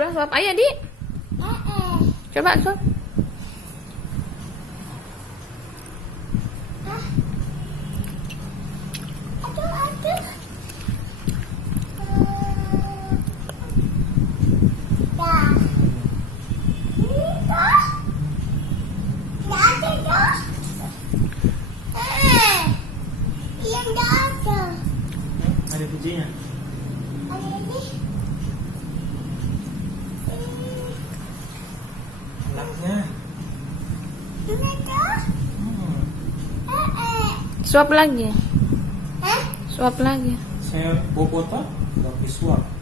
Bro, suap. Ayo, Di. Coba, suap. Ada bijinya. Anaknya. Suap lagi. Suap lagi. Saya bawa foto, nggak disuap.